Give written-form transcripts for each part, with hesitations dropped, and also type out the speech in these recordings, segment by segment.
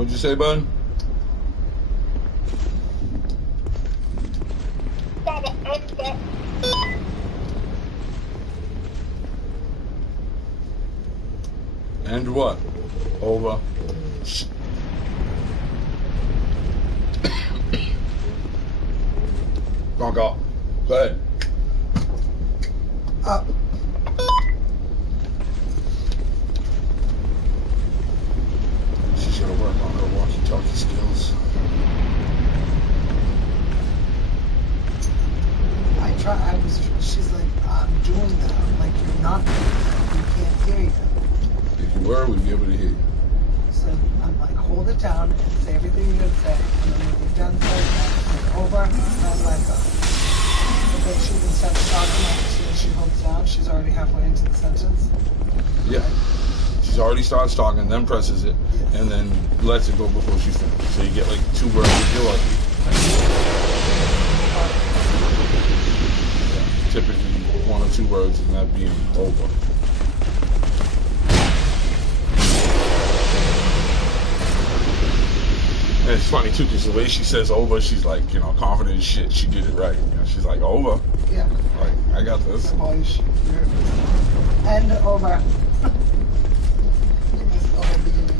What'd you say, bud? And what? Over. Don't go. Go ahead. Up. She's gonna work on her walkie-talkie skills. She's like, I'm doing that. I'm like, you're not doing that. We can't hear you. If you were, we'd be able to hear you. So I'm like, hold it down and say everything you're going to say. And then when you're done saying that, it's over and let go. And then she can start talking like as soon as she holds down. She's already halfway into the sentence. Yeah. She's already starts talking, then presses it, and then lets it go before she finishes. So you get like 2 words if you're lucky. Yeah. Typically 1 or 2 words and that being over. And it's funny too, because the way she says over, she's like, you know, confident as shit. She did it right. You know, she's like, over. Yeah. Like, I got this. And over. You missed the whole beginning.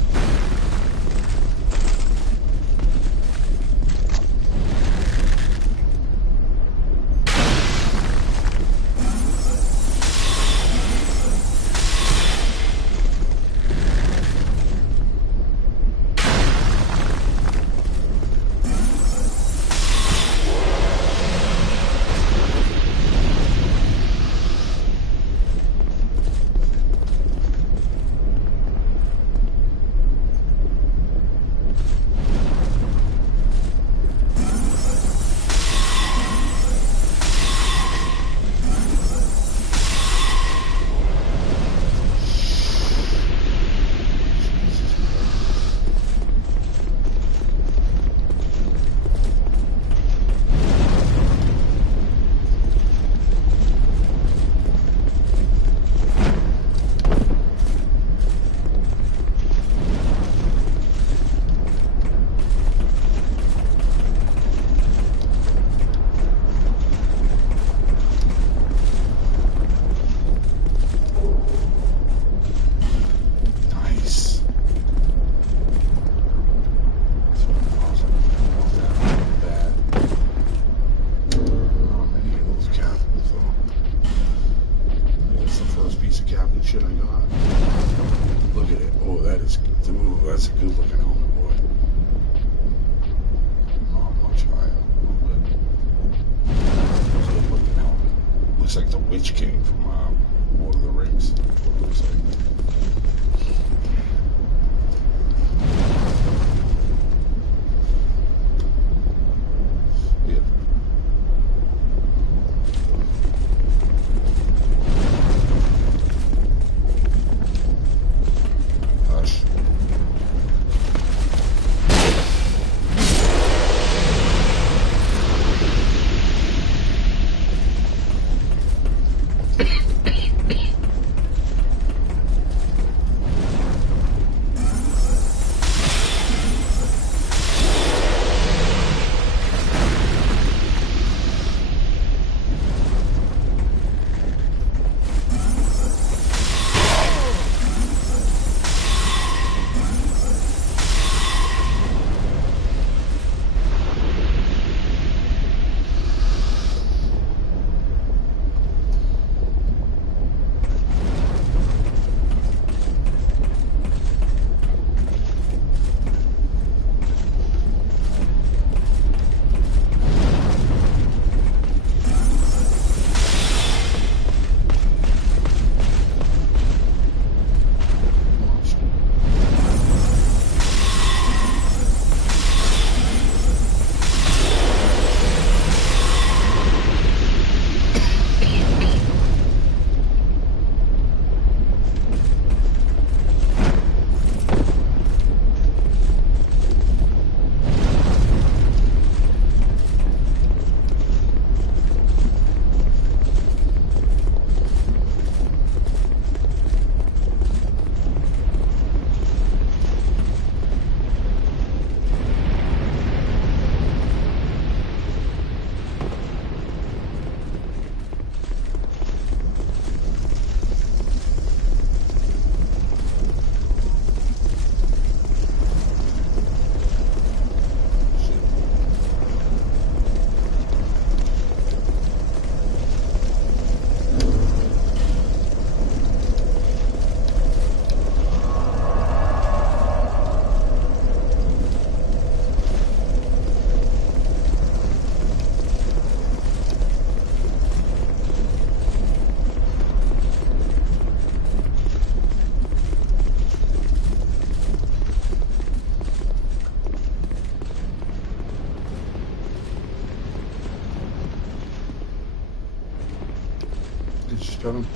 Tell him.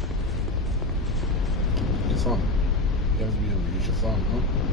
Your thumb. You have to be able to use your thumb, huh?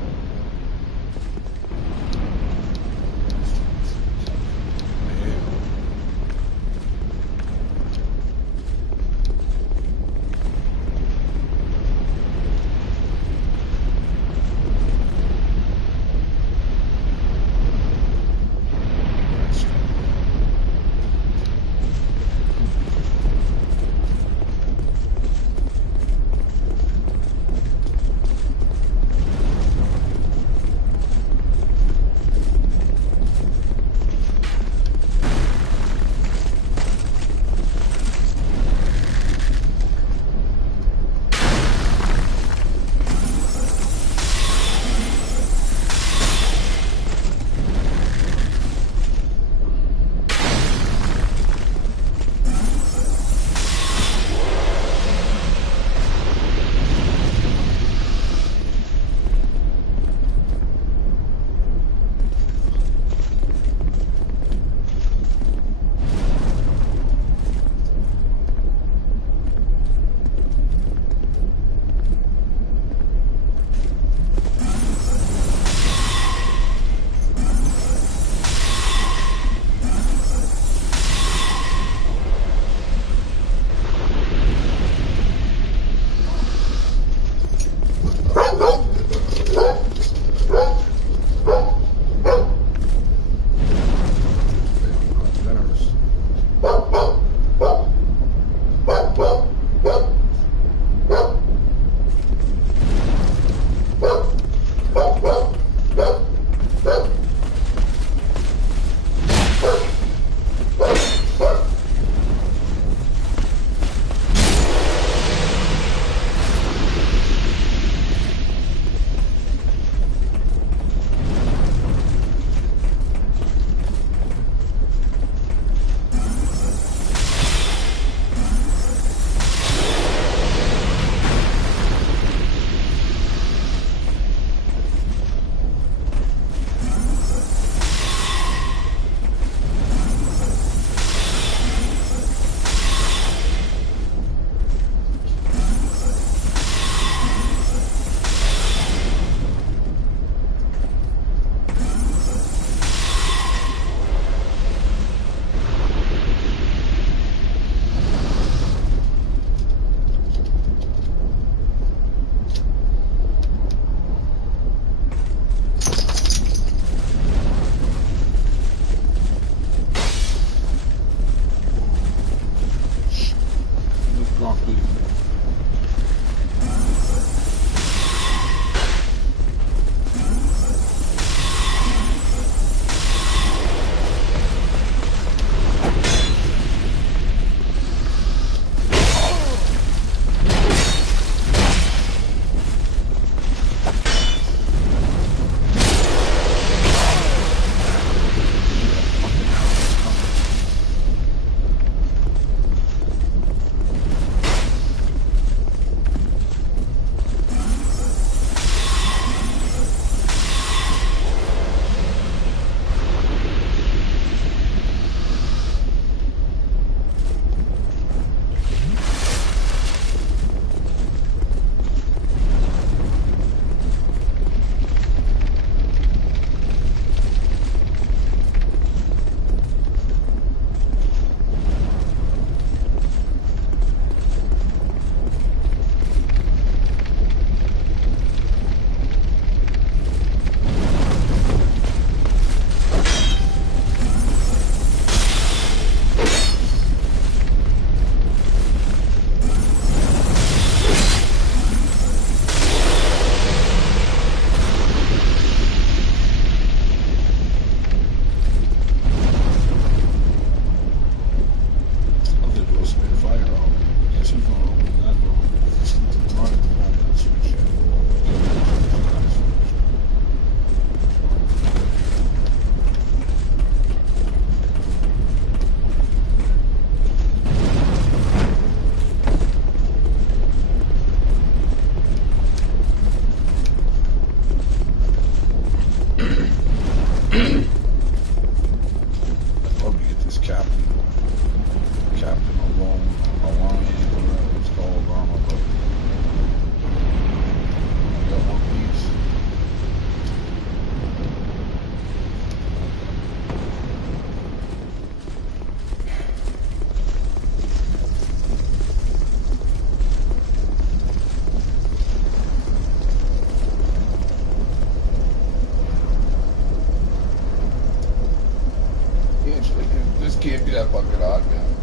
can't be that fucking hard, man.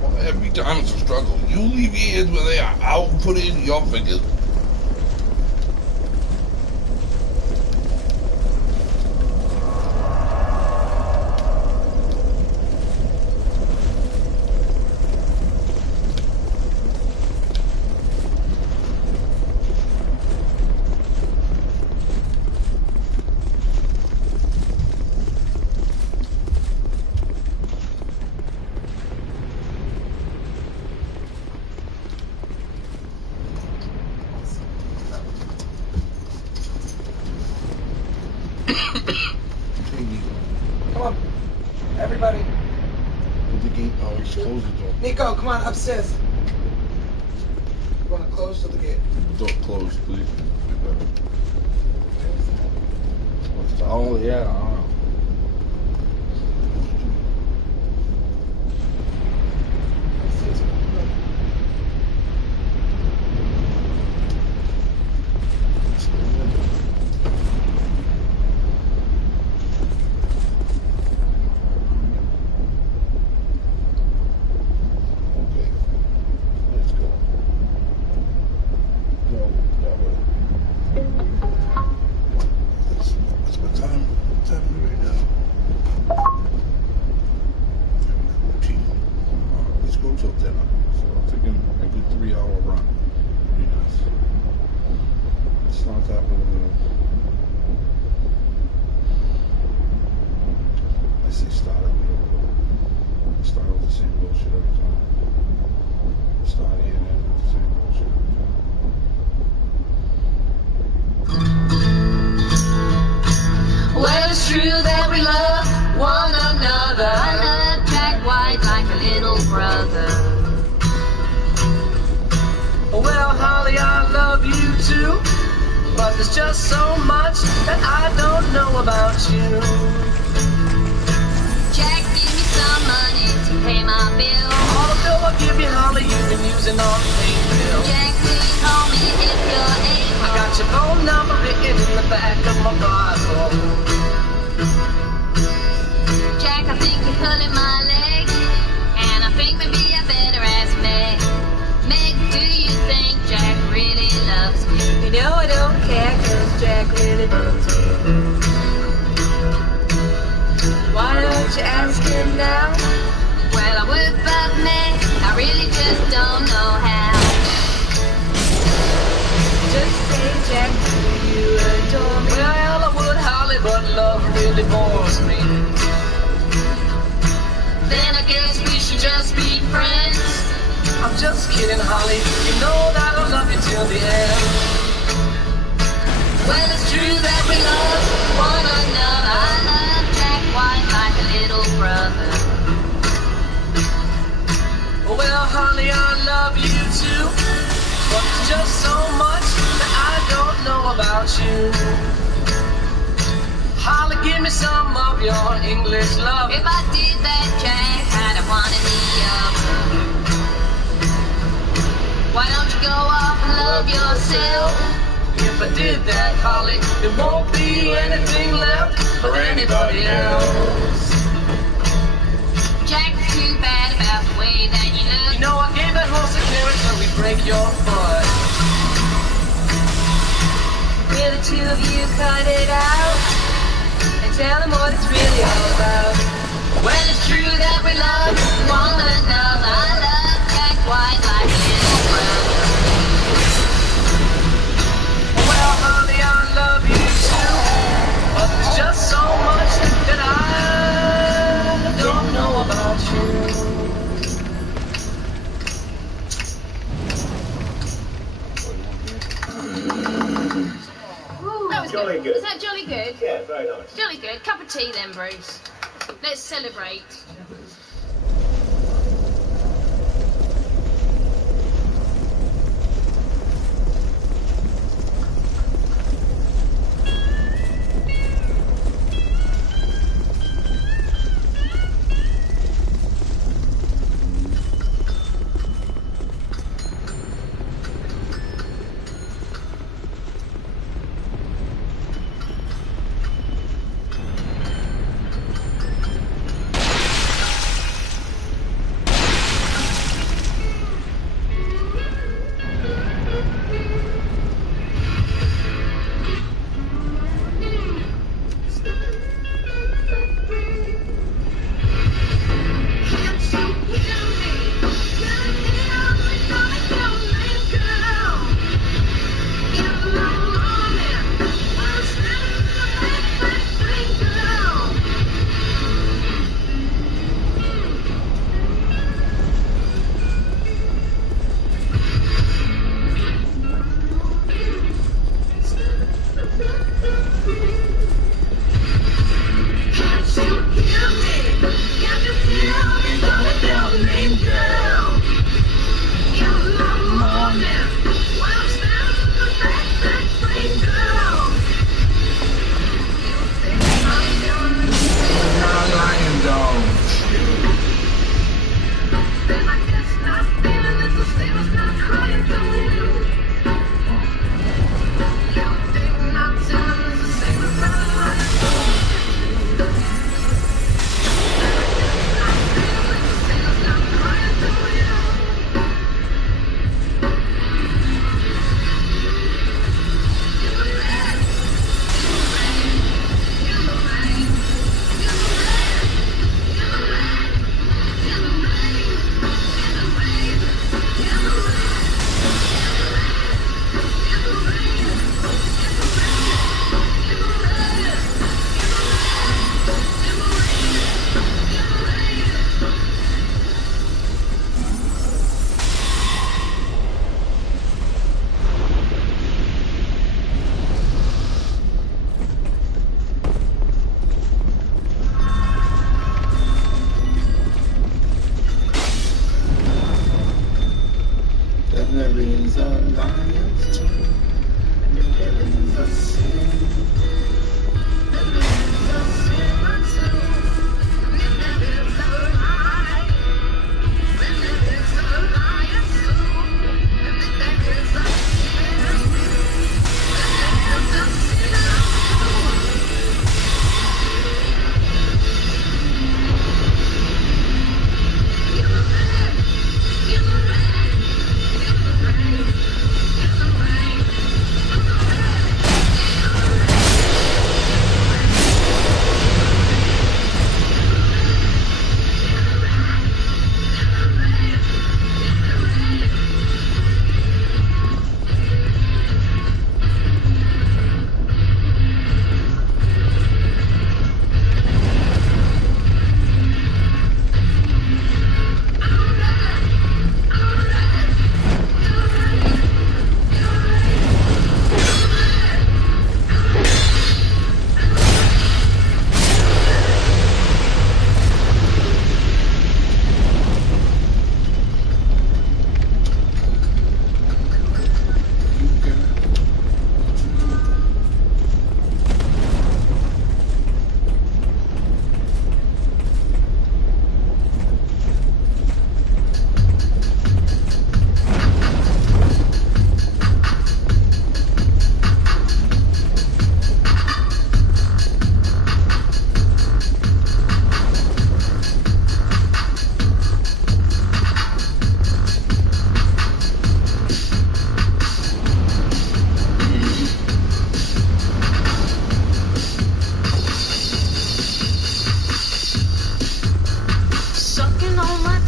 Well, every time it's a struggle. You leave your ears where they are. I'll put it in your fingers. Come on, everybody. With the gate, oh, it's closed the door. Nico, come on, upstairs. You want to close to the gate? Door closed, please. Oh, yeah, I don't know. There's just so much that I don't know about you. Jack, give me some money to pay my bill. All the bill I'll give you, Holly, you've been using on the pain bill. Jack, please call me if you're able. I got your phone number written in the back of my Bible. Jack, I think you're pulling my leg, and I think maybe I better ask Meg. Meg, do you think Jack really loves me? You know I don't care, 'cause Jack really loves me. Why don't you ask him now? Well, I would, but Meg, I really just don't know how. Just say, Jack, do you adore me? Well, I would, Holly, but love really bores me. Then I guess we should just be friends. I'm just kidding, Holly. You know that I'll love you till the end. Well, it's true that we love one another. I love Jack White like a little brother. Well, Holly, I love you too. But there's just so much that I don't know about you. Holly, give me some of your English love. If I did that, Jack, I'd have wanted the other. Why don't you go off and love yourself? If I did that, Holly, there won't be anything left for anybody else. Jack, it's too bad about the way that you look. You know I gave that horse a clearance when we break your foot. Will the two of you cut it out and tell them what it's really all about? Well, it's true that we love one another. I love Jack White like a little brother. Well, honey, I love you too, but there's just so much that I don't know about you. That was Jolly good. Was that jolly good? Yeah, very nice. Jolly good. Cup of tea then, Bruce. Let's celebrate.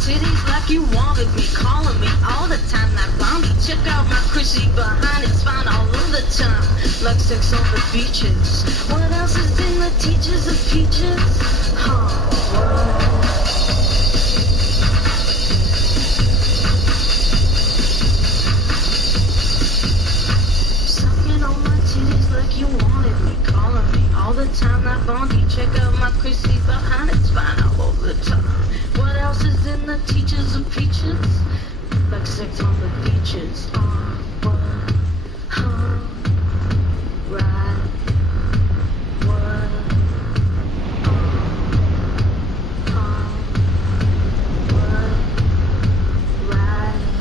titties like you wanted me, calling me all the time like Blondie. Check out my cushy behind, it's fine all of the time, like sex on the beaches. What else is in the teachers of peaches? Huh, what? Sucking on my titties like you wanted me, calling me all the time like Blondie. Check out my cushy behind, it's fine all over the time. What else is in the teachers of peaches? Like sex on the beaches. What? Huh? Right. What? What? Right.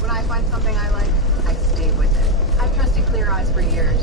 When I find something I like, I stay with it. I've trusted Clear Eyes for years.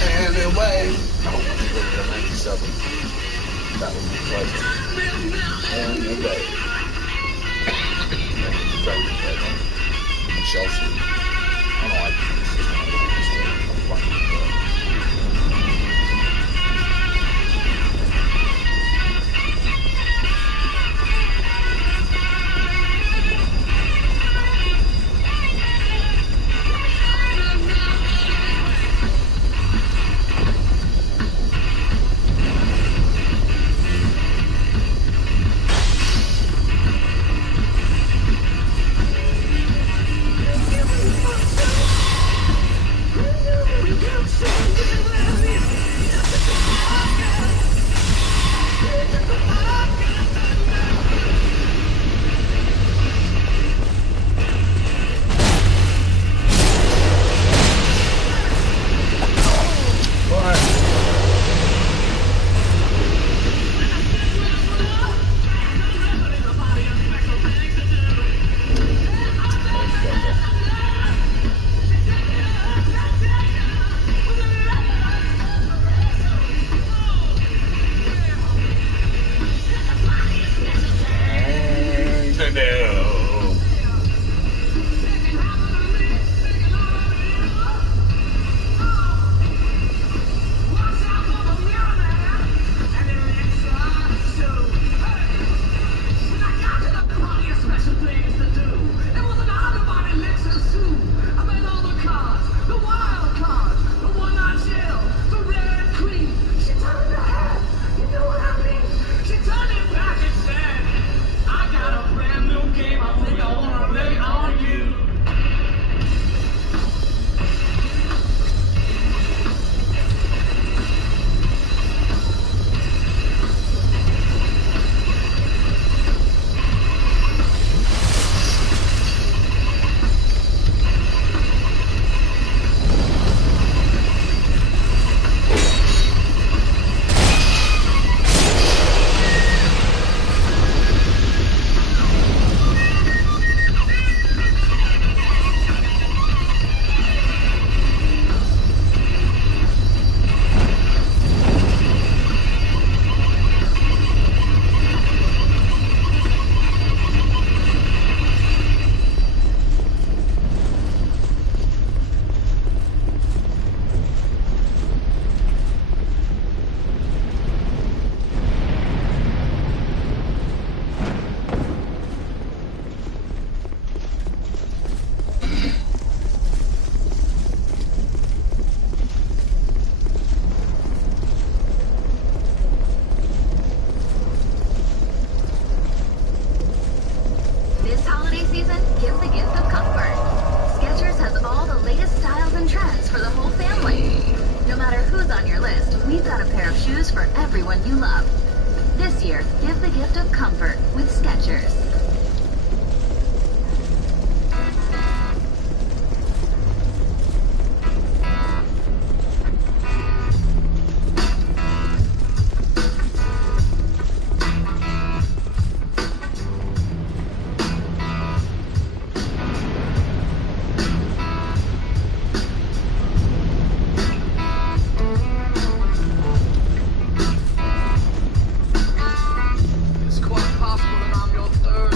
Anyway. I hope you live to 97. That would be pleasant. Anyway. Pregnant right now. And Chelsea. I don't know why I keep insisting on going this way. I'm fucking with that. It's quite possible that I'm your third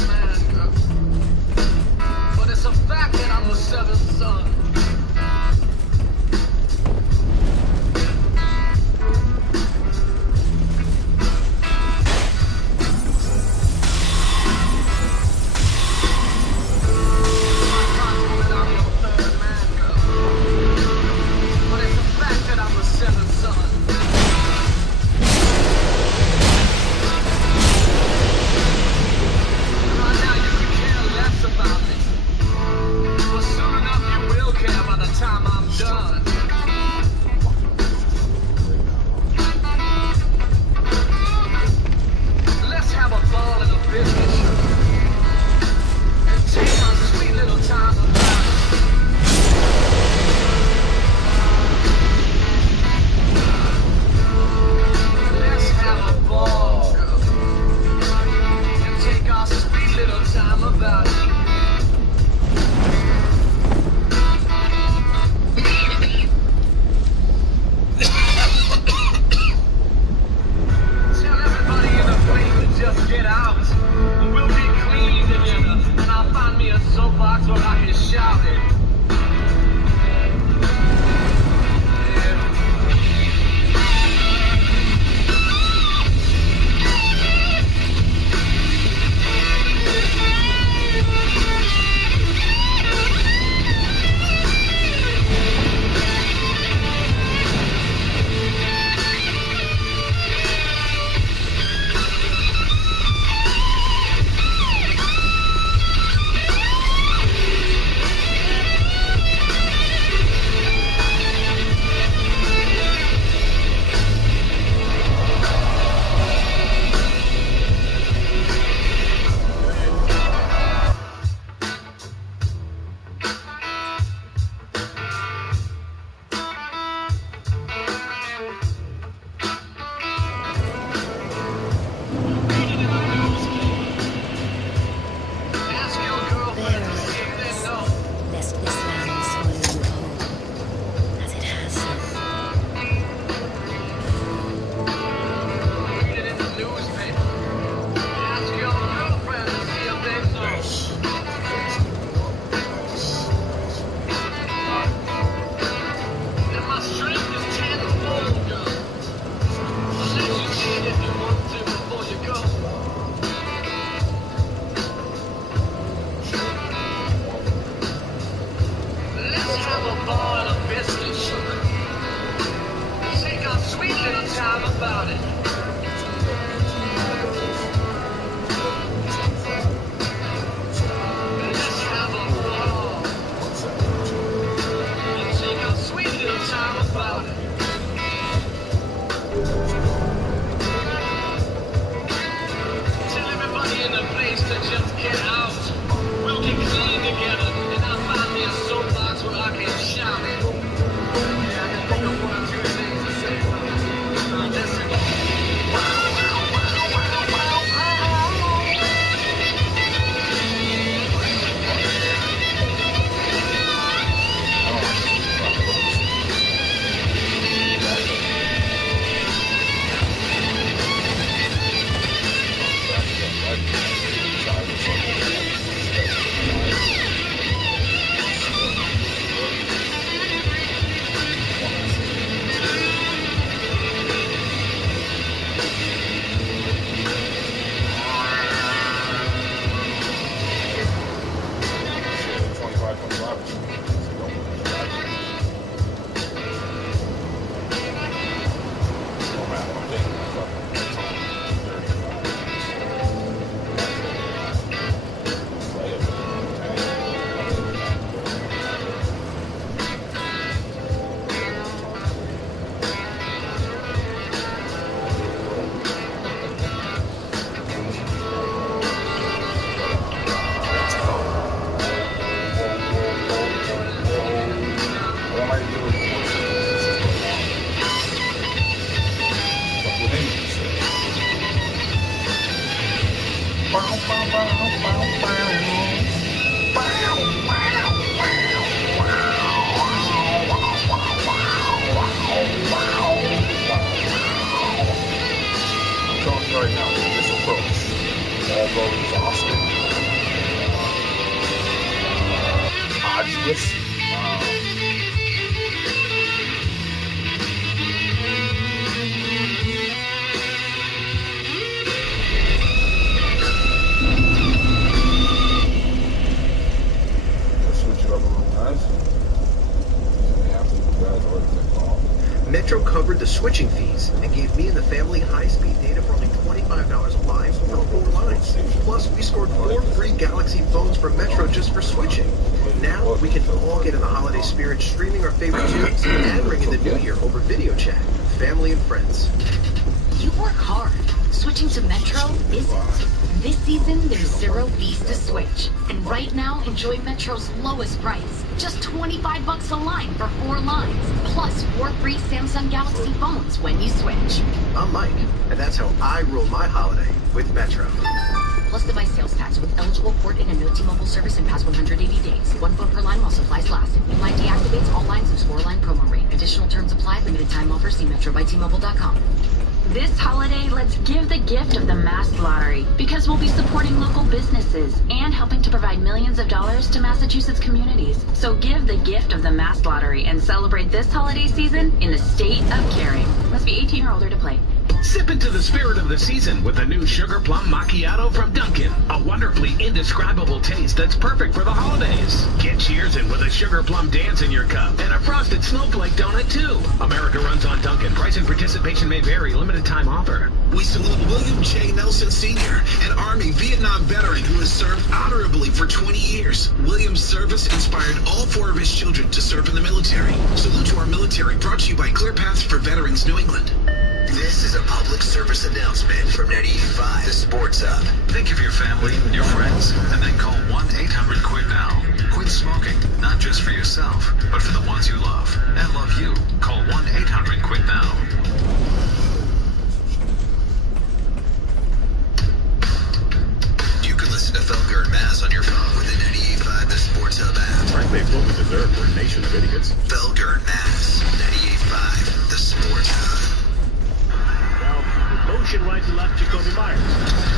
about it. Tell everybody in the place to just get out. We'll get clean together, and I'll find me a soapbox where I can shout it. Yeah, I can think of 1 or 2 things to say. Listen. Right now, this approach, although exhausting, arduous, switch it up a little, guys. Metro covered the switching fees and gave me and the family high-speed data for only $25 a line for 4 lines. Plus, we scored 4 free Galaxy phones from Metro just for switching. Now, we can all get in the holiday spirit streaming our favorite tunes and ring in the new year over video chat, family and friends. You work hard. Switching to Metro isn't. This season, there's 0 fees to switch. And right now, enjoy Metro's lowest price. Just $25 a line for 4 lines. Plus 4 free Samsung Galaxy phones when you switch. I'm Mike, and that's how I rule my holiday with Metro. Plus device sales tax with eligible port in a no T-Mobile service in past 180 days. 1 phone per line while supplies last. New line deactivates all lines use 4-line promo rate. Additional terms apply. Limited time offer. See metrobytmobile.com. This holiday, let's give the gift of the masked lottery, because we'll be supporting local businesses and helping to provide millions of dollars to Massachusetts communities. So give the gift of the masked lottery and celebrate this holiday season in the state of caring. Must be 18 or older to play. Sip into the spirit of the season with the new Sugar Plum Macchiato from Dunkin'. A wonderfully indescribable taste that's perfect for the holidays. Get cheersing with a Sugar Plum dance in your cup and a frosted snowflake donut too. America runs on Dunkin'. Price and participation may vary. Limited time offer. We salute William J. Nelson Sr., an Army Vietnam veteran who has served honorably for 20 years. William's service inspired all 4 of his children to serve in the military. Salute to our military, brought to you by Clear Paths for Veterans New England. This is a public service announcement from 98.5, the Sports Hub. Think of your family, your friends, and then call 1-800-QUIT-NOW. Quit smoking, not just for yourself, but for the ones you love and love you. Call 1-800-QUIT-NOW. You can listen to Felger and Mass on your phone with the 98.5 The Sports Hub app. Frankly, it's what we deserve. We're a nation of idiots. Felger and Mass, 98.5 The Sports Hub. Motion right to left, Jacoby Myers.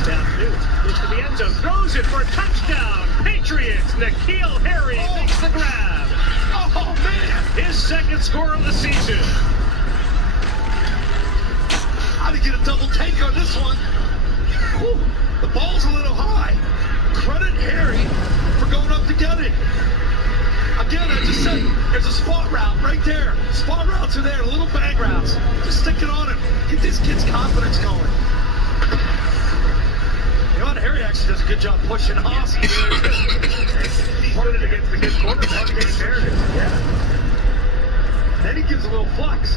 Down Newt, looks to the end zone, throws it for a touchdown. Patriots, N'Keal Harry makes the grab. Oh, man, his 2nd score of the season. How to get a double take on this one. Whew, the ball's a little high. Credit Harry for going up to get it. Again, I just said, there's a spot route right there. Spot routes are there, little bang routes. Just stick it on him. Get this kid's confidence going. You know what? Harry actually does a good job pushing off. He put it against the good quarterback. Yeah. Then he gives a little flex.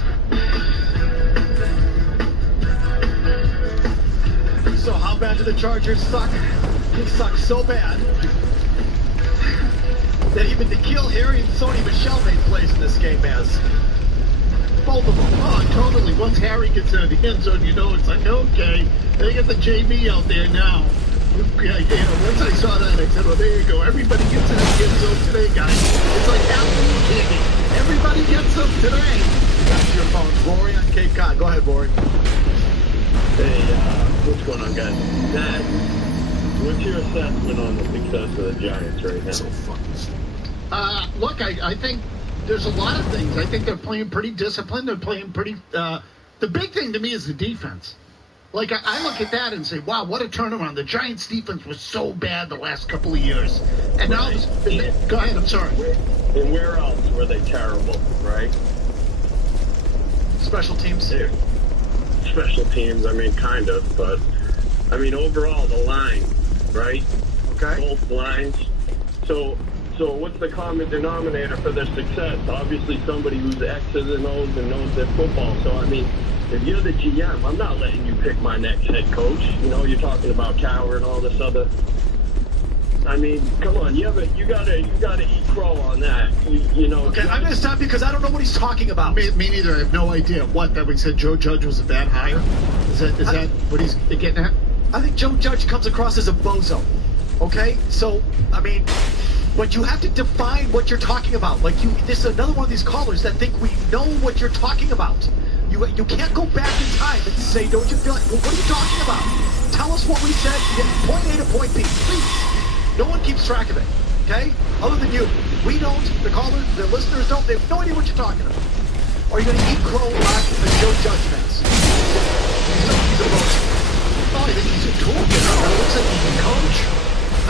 So how bad do the Chargers suck? They suck so bad that even N'Keal Harry and Sony Michel made plays in this game as. Both of them. Oh, totally. Once Harry gets into the end zone, you know it's like, okay, they get the JV out there now. Okay, once I saw that, I said, well, there you go. Everybody gets into the end zone today, guys. It's like afternoon candy. Everybody gets them today. That's your phone. Rory on Cape Cod. Go ahead, Rory. Hey, what's going on, guys? Matt, what's your assessment on the success of the Giants right now? So fucking shit. Look, I think there's a lot of things. I think they're playing pretty disciplined. They're playing pretty... the big thing to me is the defense. Like, I look at that and say, wow, what a turnaround. The Giants' defense was so bad the last couple of years. And now... Go ahead, I'm sorry. And where else were they terrible, right? Special teams. Yeah. Special teams, I mean, kind of, but... I mean, overall, the line, right? Okay. Both lines. So what's the common denominator for their success? Obviously, somebody who's X's and O's and knows their football. So, I mean, if you're the GM, I'm not letting you pick my next head coach. You know, you're talking about Cowher and all this other. I mean, come on, you gotta eat crow on that. You know. Okay, I'm gonna stop you because I don't know what he's talking about. Me neither. I have no idea. What, that we said Joe Judge was a bad hire? Is that what he's getting at? I think Joe Judge comes across as a bozo. Okay, so I mean, but you have to define what you're talking about. Like this is another one of these callers that think we know what you're talking about. You can't go back in time and say, don't you feel like, well, what are you talking about? Tell us what we said to get point A to point B, please. No one keeps track of it, okay? Other than you. We don't, the callers, the listeners don't, they have no idea what you're talking about. Or are you going to eat crow like the Joe Judge fans? He's a bozo. Oh, I think he's a tool. It looks like he can coach.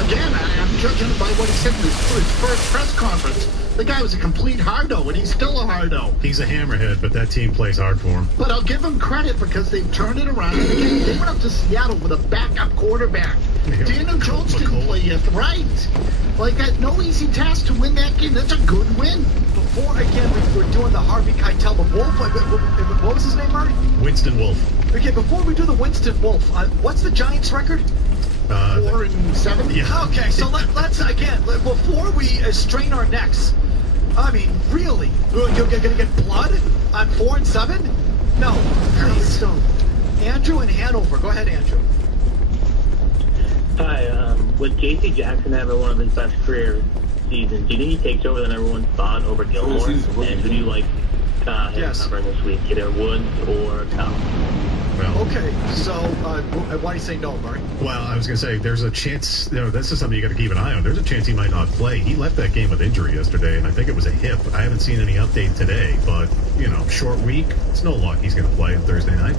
Again, I'm judging by what he said in his first press conference. The guy was a complete hardo, and he's still a hardo. He's a hammerhead, but that team plays hard for him. But I'll give him credit because they've turned it around. And again, they went up to Seattle with a backup quarterback. Daniel Jones didn't play yet, right? Like, that, no easy task to win that game. That's a good win. Before, again, we were doing the Harvey Keitel, the Wolf. What was his name, Murray? Winston Wolf. Okay, before we do the Winston Wolf, what's the Giants' record? 4-7. Yeah. Okay, so let's again, before we strain our necks, I mean, really, you're gonna get blood on 4-7? No, please. Andrew in Hanover. Go ahead, Andrew. Hi, with J.C. Jackson having one of his best career seasons, do you think he takes over the number one spot over Gilmore? And who do you like him covering this week, either Woods or Cal? Well, okay, so why do you say no, Murray? Well, I was going to say, there's a chance, this is something you got to keep an eye on. There's a chance he might not play. He left that game with injury yesterday, and I think it was a hip. I haven't seen any update today, but, short week. It's no luck he's going to play on Thursday night.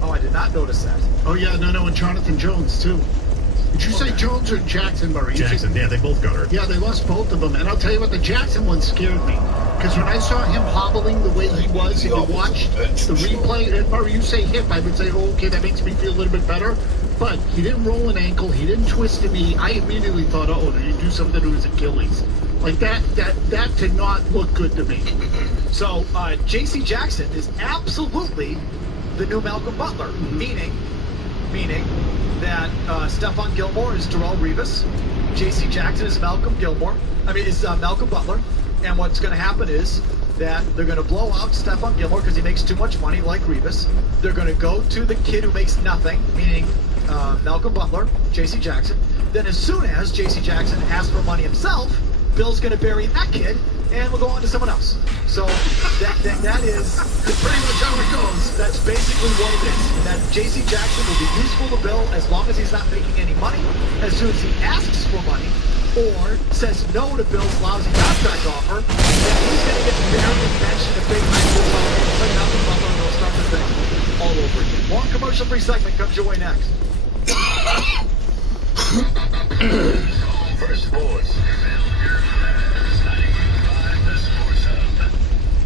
Oh, I did not notice that. Oh, yeah, no, and Jonathan Jones, too. Did you say Jones or Jackson, Murray? Jackson, yeah, they both got hurt. Yeah, they lost both of them. And I'll tell you what, the Jackson one scared me. Because when I saw him hobbling the way he was, and you watched the replay, and Murray, you say hip, I would say, oh, okay, that makes me feel a little bit better. But he didn't roll an ankle. He didn't twist a knee. I immediately thought, oh, did he do something to his Achilles? Like, that did not look good to me. So, J.C. Jackson is absolutely the new Malcolm Butler, meaning that Stephon Gilmore is Darrelle Revis, J.C. Jackson is Malcolm Butler, and what's going to happen is that they're going to blow out Stephon Gilmore because he makes too much money, like Revis. They're going to go to the kid who makes nothing, meaning Malcolm Butler, J.C. Jackson. Then as soon as J.C. Jackson asks for money himself, Bill's going to bury that kid, and we'll go on to someone else. So that is pretty much how it goes. That's basically what it is. That J.C. Jackson will be useful to Bill as long as he's not making any money. As soon as he asks for money or says no to Bill's lousy contract offer, then he's going to get buried and benched in a big night like Malcolm Butler, and they'll start the thing all over again. Long commercial-free segment comes your way next. For sports.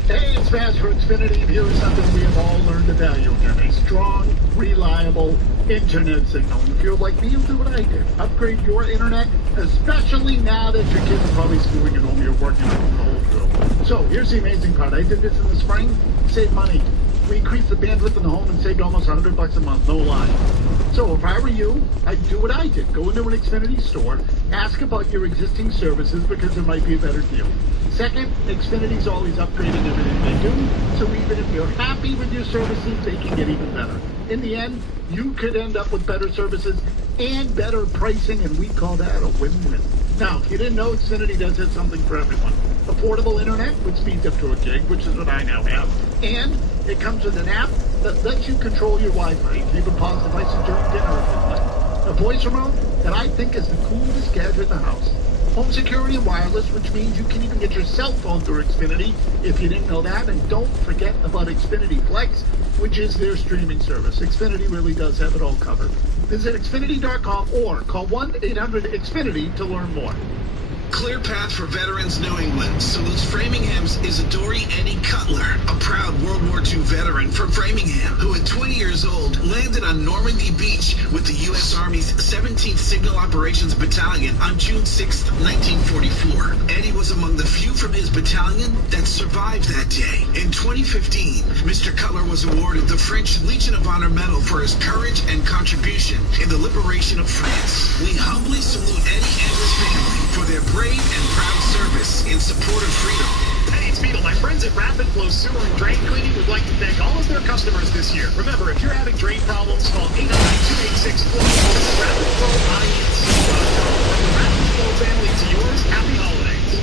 Hey, it's Vaz for Xfinity, and here's something we have all learned to value again. A strong, reliable internet signal. And if you're like me, you'll do what I did. Upgrade your internet, especially now that your kids are probably schooling at home, you're working at home the whole crew. So here's the amazing part. I did this in the spring, saved money. We increased the bandwidth in the home and saved almost $100 a month, no lie. So if I were you, I'd do what I did. Go into an Xfinity store, ask about your existing services because there might be a better deal. Second, Xfinity's always upgrading everything they do, so even if you're happy with your services, they can get even better. In the end, you could end up with better services and better pricing, and we call that a win-win. Now, if you didn't know, Xfinity does have something for everyone. Affordable internet, which speeds up to a gig, which is what I now have. And it comes with an app that lets you control your Wi-Fi. You can even pause devices during dinner if you'd like. A voice remote that I think is the coolest gadget in the house. Home security and wireless, which means you can even get your cell phone through Xfinity if you didn't know that. And don't forget about Xfinity Flex, which is their streaming service. Xfinity really does have it all covered. Visit Xfinity.com or call 1-800-XFINITY to learn more. Clear Path for Veterans New England salutes Framingham's Isadori Annie Cutler, a proud World War II veteran from Framingham who at 20 years old landed on Normandy Beach with the U.S. Army's 17th Signal Operations Battalion on June 6, 1944. Eddie was among the few from his battalion that survived that day. In 2015, Mr. Cutler was awarded the French Legion of Honor Medal for his courage and contribution in the liberation of France. We humbly salute Eddie and his family for their brave and proud service in support of freedom. Hey, it's Beetle. My friends at Rapid Flow Sewer and Drain Cleaning would like to thank all of their customers this year. Remember, if you're having drain problems, call 800-286-4. Rapid Flow INC.com. From the Rapid Flow family to yours, happy holidays.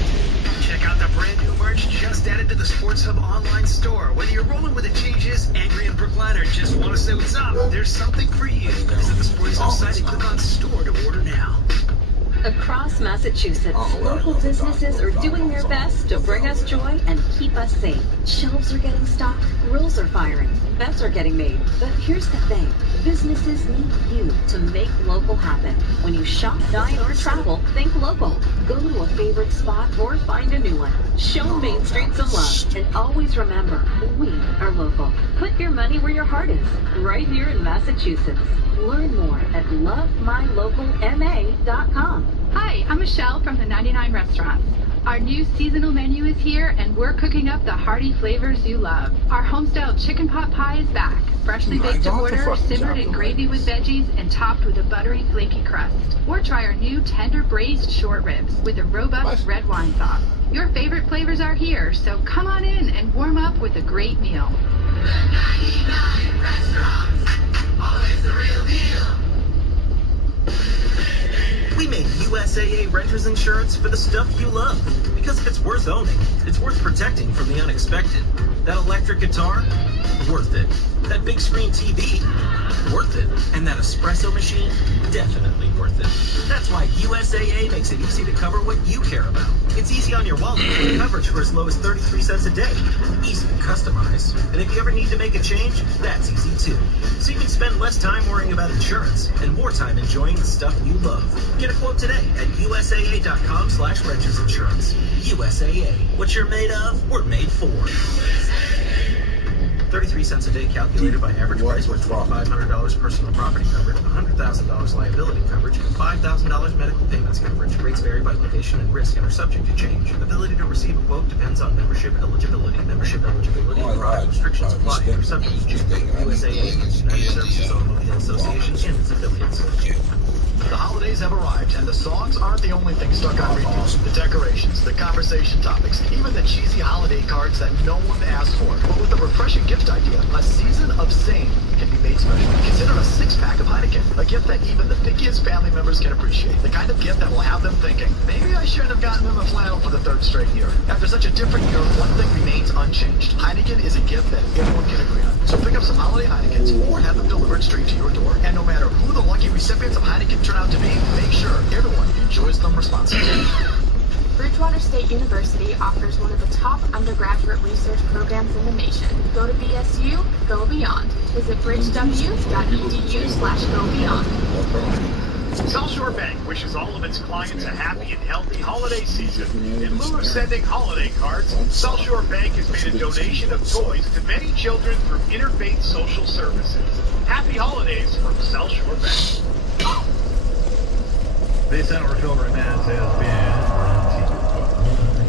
Check out the brand new merch just added to the Sports Hub online store. Whether you're rolling with the changes, angry in Brooklyn, or just want to say what's up, there's something for you. Visit the Sports Hub site and click on store to order now. Across Massachusetts, local businesses are doing their best to bring us joy and keep us safe. Shelves are getting stocked, grills are firing, bets are getting made. But here's the thing, businesses need you to make local happen. When you shop, dine, or travel, think local. Go to a favorite spot or find a new one. Show Main Street some love. And always remember, we are local. Put your money where your heart is, right here in Massachusetts. Learn more at lovemylocalma.com. Hi, I'm Michelle from the 99 Restaurants. Our new seasonal menu is here, and we're cooking up the hearty flavors you love. Our home-style chicken pot pie is back. Freshly baked to order, simmered in gravy with veggies, and topped with a buttery, flaky crust. Or try our new tender braised short ribs with a robust red wine sauce. Your favorite flavors are here, so come on in and warm up with a great meal. The 99 Restaurants, always the real deal. We made USAA Renters Insurance for the stuff you love. Because if it's worth owning, it's worth protecting from the unexpected. That electric guitar? Worth it. That big screen TV? Worth it. And that espresso machine? Definitely worth it. That's why USAA makes it easy to cover what you care about. It's easy on your wallet with coverage for as low as 33 cents a day. Easy to customize. And if you ever need to make a change, that's easy too. So you can spend less time worrying about insurance and more time enjoying the stuff you love. Get a quote today at USAA.com/renters insurance. USAA. What you're made of, we're made for. 33 cents a day calculated by average price with $2,500 personal property coverage, $100,000 liability coverage, and $5,000 medical payments coverage. Rates vary by location and risk and are subject to change. Ability to receive a quote depends on membership eligibility. Membership eligibility and product restrictions apply and are subject to change. USAA is United Services Automobile Association and its affiliates. The holidays have arrived, and the songs aren't the only thing stuck on repeat. The decorations, the conversation topics, even the cheesy holiday cards that no one asked for. But with a refreshing gift idea, a season of same can be made special. Consider a 6-pack of Heineken, a gift that even the pickiest family members can appreciate. The kind of gift that will have them thinking, maybe I shouldn't have gotten them a flannel for the 3rd straight year. After such a different year, one thing remains unchanged. Heineken is a gift that everyone can agree on. So pick up some holiday Heinekens or have them delivered straight to your door. And no matter who the lucky recipients of Heineken turn out to be, make sure everyone enjoys them responsibly. Bridgewater State University offers one of the top undergraduate research programs in the nation. Go to BSU, go beyond. Visit bridgew.edu/go beyond. South Shore Bank wishes all of its clients a happy and healthy holiday season. In lieu of sending holiday cards, South Shore Bank has made a donation of toys to many children through interfaith social services. Happy holidays from South Shore Bank. This hour, Phil Ramaz has been brought to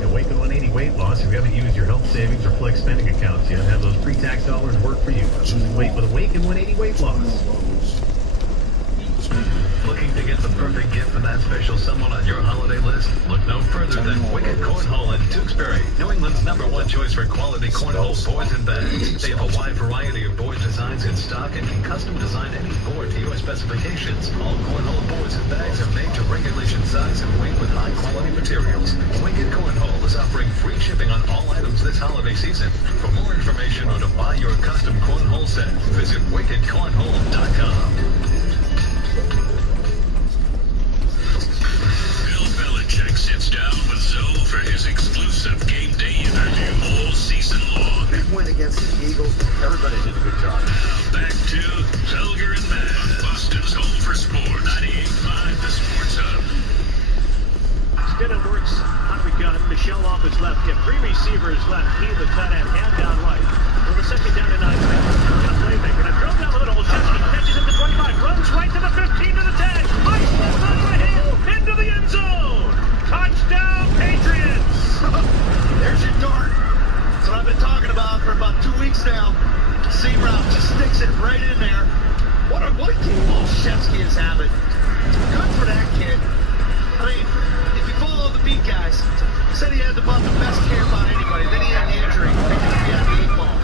you. Awaken 180 weight loss. If you haven't used your health savings or flex spending accounts yet, have those pre-tax dollars work for you. Losing weight with Awaken 180 weight loss. Looking to get the perfect gift for that special someone on your holiday list? Look no further than Wicked Cornhole in Tewksbury, New England's #1 choice for quality cornhole boards and bags. They have a wide variety of board designs in stock and can custom design any board to your specifications. All cornhole boards and bags are made to regulation size and weight with high-quality materials. Wicked Cornhole is offering free shipping on all items this holiday season. For more information or to buy your custom cornhole set, visit wickedcornhole.com. Belichick sits down with Zoe for his exclusive game day interview all season long. Big win against the Eagles. Everybody did a good job. Now back to Felger and Matt, Boston's home for sport. 98.5 The Sports Hub. Stidham works on the gun. Michelle off his left hip. 3 receivers left. He the tight end, hand down right. With a second down and 9 seconds. Got a playmaker. And a drill down the middle. Olszewski catches him to 25. Runs right to the 15 to the 10. Ice this on the heel. Into the end zone. Touchdown, Patriots. There's your dart. That's what I've been talking about for about 2 weeks now. Seam route just sticks it right in there. What a game Olszewski is having. Good for that kid. I mean, if you follow the beat guys, said he had about the best camp on anybody. Then he had the injury. They think he had the 8 ball.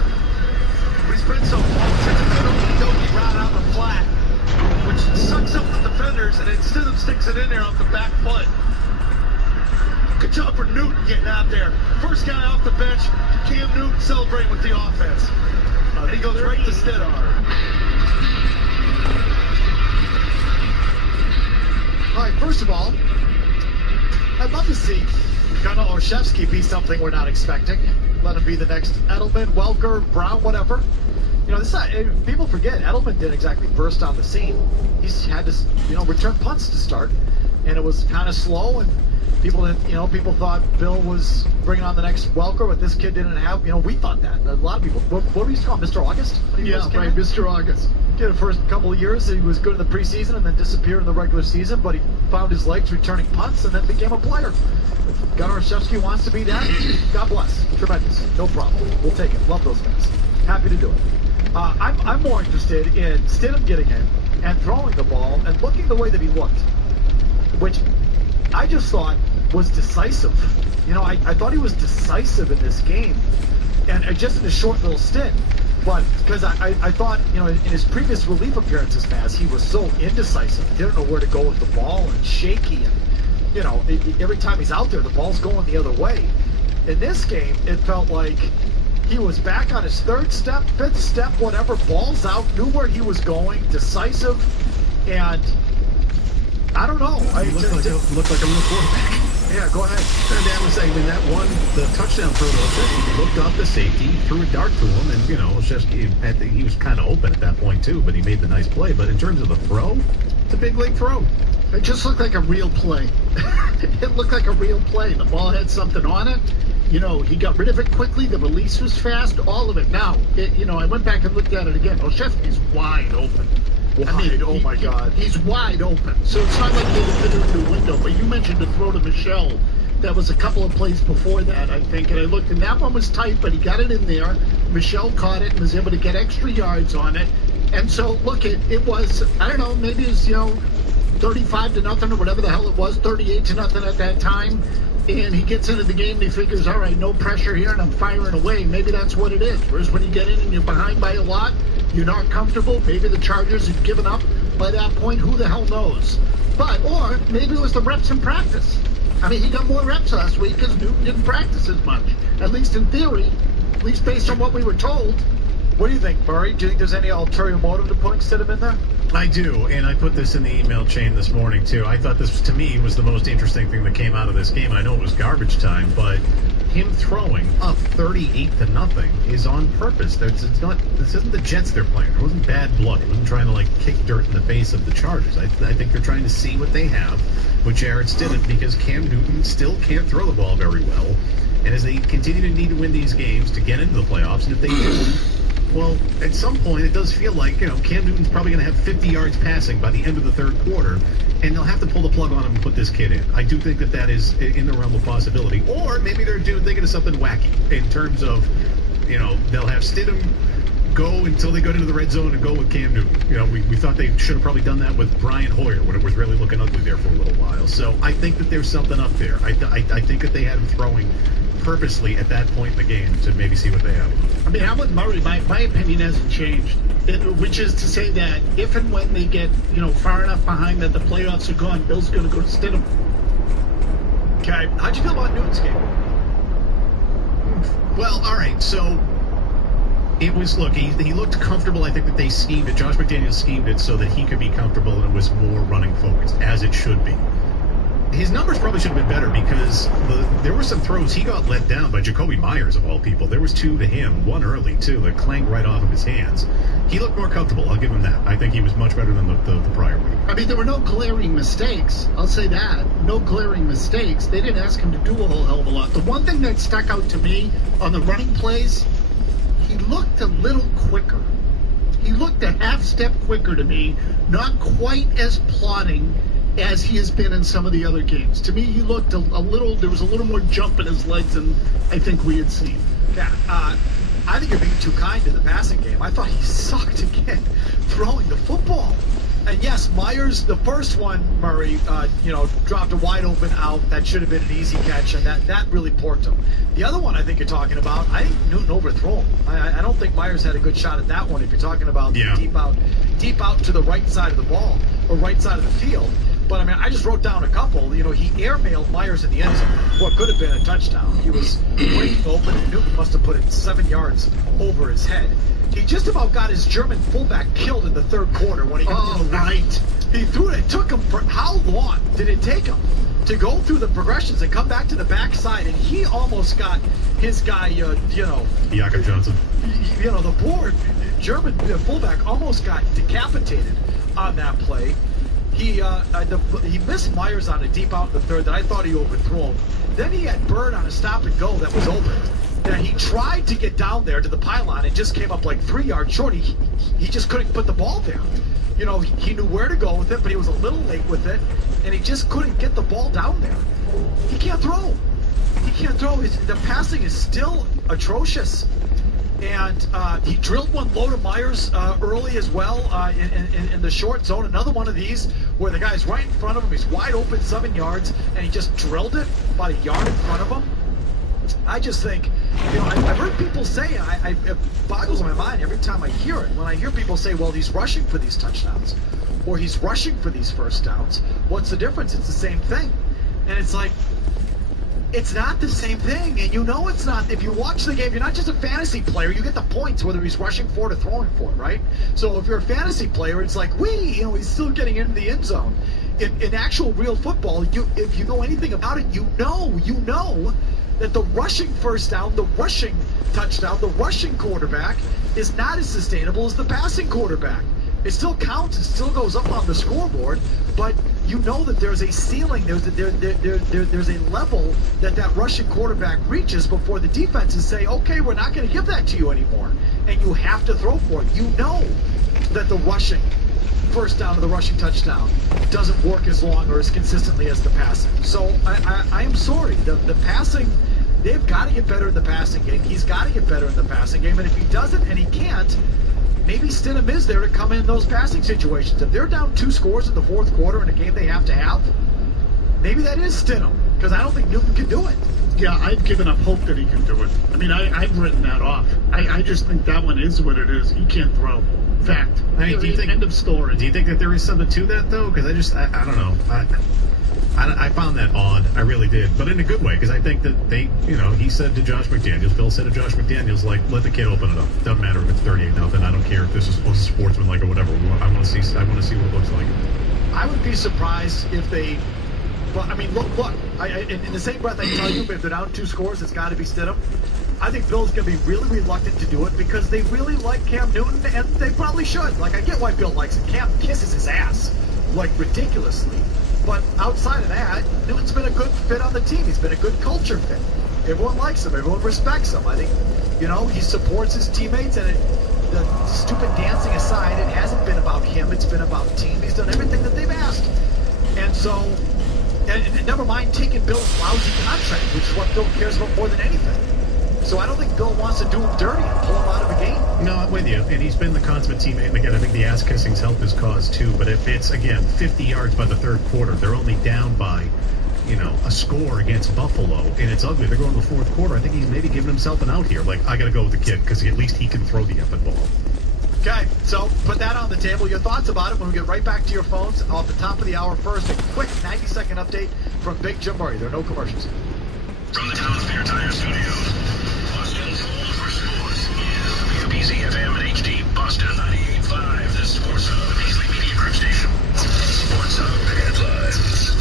But he's been so long. Such a good okey-dokey route out the flat, which sucks up the defenders, and instead of sticks it in there off the back foot. Good job for Newton getting out there. First guy off the bench, Cam Newton celebrating with the offense. And he goes right to Stidham. All right, first of all, I'd love to see Gunnar Olszewski be something we're not expecting. Let him be the next Edelman, Welker, Brown, whatever. You know, this people forget Edelman didn't exactly burst on the scene. He's had to, return punts to start, and it was kind of slow. And people didn't, people thought Bill was bringing on the next Welker, but this kid didn't have. We thought that. A lot of people. What were you calling Mr. August? Yeah, right, Mr. August. The first couple of years he was good in the preseason and then disappeared in the regular season, but he found his legs returning punts and then became a player. If Gunnar Olszewski wants to be that, God bless. Tremendous. No problem. We'll take it. Love those guys. Happy to do it. I'm more interested in Stidham getting in and throwing the ball and looking the way that he looked, which I just thought was decisive. I thought he was decisive in this game, and just in a short little stint. But because I thought, in his previous relief appearances, Maz, he was so indecisive. He didn't know where to go with the ball and shaky. And, every time he's out there, the ball's going the other way. In this game, it felt like he was back on his 3rd step, 5th step, whatever. Ball's out, knew where he was going, decisive. And I don't know. He looked like a real quarterback. Yeah, go ahead. And I was saying, the touchdown throw to Olszewski, he looked off the safety, threw a dart to him, and, Olszewski, he was kind of open at that point, too, but he made the nice play. But in terms of the throw, it's a big league throw. It just looked like a real play. It looked like a real play. The ball had something on it. He got rid of it quickly. The release was fast. All of it. Now, I went back and looked at it again. Olszewski's wide open. Oh my God. He's wide open. So it's not like he had to fit into a window. But you mentioned the throw to Michelle. That was a couple of plays before that, I think. And I looked, and that one was tight, but he got it in there. Michelle caught it and was able to get extra yards on it. And so, look, it was, I don't know, maybe it was, 35-0 or whatever the hell it was, 38-0 at that time. And he gets into the game and he figures, all right, no pressure here, and I'm firing away. Maybe that's what it is. Whereas when you get in and you're behind by a lot, you're not comfortable. Maybe the Chargers have given up by that point. Who the hell knows? Or maybe it was the reps in practice. I mean, he got more reps last week because Newton didn't practice as much. At least in theory, at least based on what we were told. What do you think, Murray? Do you think there's any ulterior motive to putting Stidham in there? I do, and I put this in the email chain this morning, too. I thought this, to me, was the most interesting thing that came out of this game. I know it was garbage time, but him throwing up 38-0 is on purpose. This isn't the Jets they're playing. It wasn't bad blood. He wasn't trying to like kick dirt in the face of the Chargers. I think they're trying to see what they have with Jarrett Stidham because Cam Newton still can't throw the ball very well. And as they continue to need to win these games to get into the playoffs, and if they do, well, at some point it does feel like, Cam Newton's probably going to have 50 yards passing by the end of the third quarter, and they'll have to pull the plug on him and put this kid in. I do think that is in the realm of possibility. Or maybe they're thinking of something wacky in terms of, they'll have Stidham go until they go into the red zone and go with Cam Newton. We thought they should have probably done that with Brian Hoyer when it was really looking ugly there for a little while. So I think that there's something up there. I think that they had him throwing purposely at that point in the game to maybe see what they have. I mean, Alan Murray, my opinion hasn't changed, which is to say that if and when they get, far enough behind that the playoffs are gone, Bill's going to go to Stidham. Okay. How'd you feel about Newton's game? Well, all right. So it was, he looked comfortable. I think that they schemed it. Josh McDaniels schemed it so that he could be comfortable and it was more running focused, as it should be. His numbers probably should have been better because there were some throws he got let down by Jacoby Myers, of all people. There was two to him, one early, too, that clanged right off of his hands. He looked more comfortable. I'll give him that. I think he was much better than the prior week. I mean, there were no glaring mistakes. I'll say that. No glaring mistakes. They didn't ask him to do a whole hell of a lot. The one thing that stuck out to me on the running plays, he looked a little quicker. He looked a half step quicker to me, not quite as plodding as he has been in some of the other games. To me, he looked there was a little more jump in his legs than I think we had seen. Yeah, I think you're being too kind to the passing game. I thought he sucked again throwing the football. And yes, Myers, the first one, Murray, dropped a wide open out. That should have been an easy catch, and that really porked him. The other one I think you're talking about, I think Newton overthrew him. I don't think Myers had a good shot at that one if you're talking about deep out to the right side of the ball or right side of the field. But, I mean, I just wrote down a couple. He airmailed Myers in the end zone. What could have been a touchdown. He was breaking open, and Newton must have put it 7 yards over his head. He just about got his German fullback killed in the third quarter when he right. He threw it. It took him how long did it take him to go through the progressions and come back to the backside? And he almost got his guy, Jakob Johnson. The poor German fullback almost got decapitated on that play. He missed Myers on a deep out in the third that I thought he overthrew him. Then he had Bird on a stop and go that was open. That he tried to get down there to the pylon and just came up like 3 yards short. He just couldn't put the ball down. He knew where to go with it, but he was a little late with it, and he just couldn't get the ball down there. He can't throw. The passing is still atrocious. And he drilled one low to Myers early as well in the short zone. Another one of these where the guy's right in front of him. He's wide open 7 yards, and he just drilled it about a yard in front of him. I just think, I've heard people say, it boggles my mind every time I hear it. When I hear people say, well, he's rushing for these touchdowns, or he's rushing for these first downs, what's the difference? It's the same thing. And it's like, it's not the same thing, and it's not. If you watch the game, you're not just a fantasy player. You get the points, whether he's rushing for it or throwing for it, right? So if you're a fantasy player, it's like, he's still getting into the end zone. In actual real football, if you know anything about it, you know that the rushing first down, the rushing touchdown, the rushing quarterback is not as sustainable as the passing quarterback. It still counts. It still goes up on the scoreboard, but you know that there's a ceiling. There's a level that rushing quarterback reaches before the defenses say, okay, we're not going to give that to you anymore, and you have to throw for it. You know that the rushing first down to the rushing touchdown doesn't work as long or as consistently as the passing. So I am sorry. The passing, they've got to get better in the passing game. He's got to get better in the passing game, and if he doesn't and he can't, maybe Stidham is there to come in those passing situations. If they're down 2 scores in the fourth quarter in a game they have to have, maybe that is Stidham, because I don't think Newton can do it. Yeah, I've given up hope that he can do it. I mean, I've written that off. I just think that one is what it is. He can't throw. Fact. I mean, do you think, end of story. Do you think that there is something to that, though? Because I don't know. I found that odd. I really did. But in a good way, because I think that he said to Josh McDaniels, Bill said to Josh McDaniels, like, let the kid open it up. Doesn't matter if it's 38-0. I don't care if this is sportsmanlike or whatever. I want to see what it looks like. I would be surprised if they... Well, I mean, look. In the same breath, I tell you, if they're down 2 scores, it's got to be Stidham. I think Bill's going to be really reluctant to do it because they really like Cam Newton, and they probably should. Like, I get why Bill likes it. Cam kisses his ass, like, ridiculously. But outside of that, Newton's been a good fit on the team. He's been a good culture fit. Everyone likes him. Everyone respects him. I think, he supports his teammates, and the stupid dancing aside, it hasn't been about him. It's been about the team. He's done everything that they've asked. And so, and never mind taking Bill's lousy contract, which is what Bill cares about more than anything. So I don't think Bill wants to do him dirty and pull him out of a game. No, I'm with you. And he's been the consummate teammate. And again, I think the ass-kissing's helped his cause, too. But if it's, again, 50 yards by the third quarter, they're only down by, a score against Buffalo, and it's ugly. They're going to the fourth quarter. I think he's maybe giving himself an out here. Like, I got to go with the kid because at least he can throw the effing ball. Okay, so put that on the table. Your thoughts about it when we get right back to your phones off the top of the hour. First, a quick 90-second update from Big Jim Murray. There are no commercials. From the Town Fair Tire Studios, Boston's home for sports is WBZ FM and HD, Boston 98.5, the Sports Hub, Beasley Media Group Station. Sports Hub headlines.